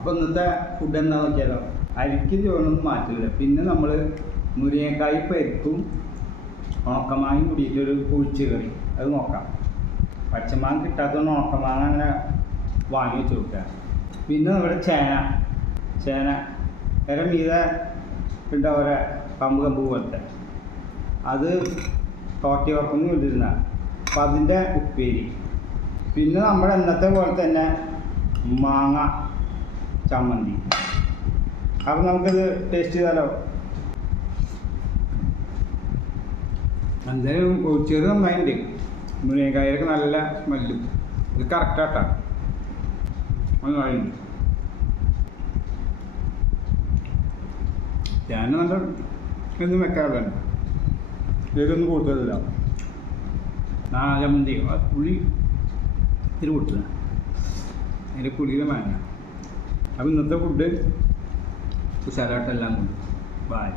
അപ്പോൾ ഇന്നത്തെ ഫുഡ് എന്താണെന്ന് വെച്ചാലോ, അരിക്ക് ചോറൊന്നും മാറ്റില്ല. പിന്നെ നമ്മൾ മുരിങ്ങക്കായ് പരിപ്പും ഉണക്കമാങ്ങയും കൂടിയിട്ടൊരു ഒഴിച്ച് കറി അത് നോക്കാം. പച്ചമാങ്ങ കിട്ടാത്തതുകൊണ്ട് ഉണക്കമാങ്ങ അങ്ങനെ വാങ്ങി വെച്ച് കൊടുക്കുക. പിന്നെ നമ്മുടെ ചേന വേറെ മീതെ ഉണ്ടാവുക കമ്പ് പോലത്തെ അത് തോട്ടി വറക്കുന്നു കൊണ്ടിരുന്ന അപ്പം അതിൻ്റെ ഉപ്പേരി. പിന്നെ നമ്മുടെ ഇന്നത്തെ പോലെ തന്നെ മാങ്ങ ചമ്മന്തി. അപ്പം നമുക്കിത് ടേസ്റ്റ് ചെയ്താലോ. എന്തായാലും ഒഴിച്ചത് നന്നായിട്ടുണ്ട്. മുരിങ്ങക്കായൊക്കെ നല്ല സ്മെല്ലും ഇത് കറക്റ്റാട്ടാ നന്നായിട്ടുണ്ട്. ഞാൻ നല്ല ഒന്നും വെക്കാറില്ല, ഇതൊന്നും കൊടുത്തതില്ല. ചമ്മന്തി പുളി ഇത്തിരി കൊടുത്തത് അതിൻ്റെ പുളിയുടെ മാങ്ങ. അപ്പം ഇന്നത്തെ ഫുഡ് ഉഷാറായിട്ടെല്ലാം കൊണ്ട് ബായ്.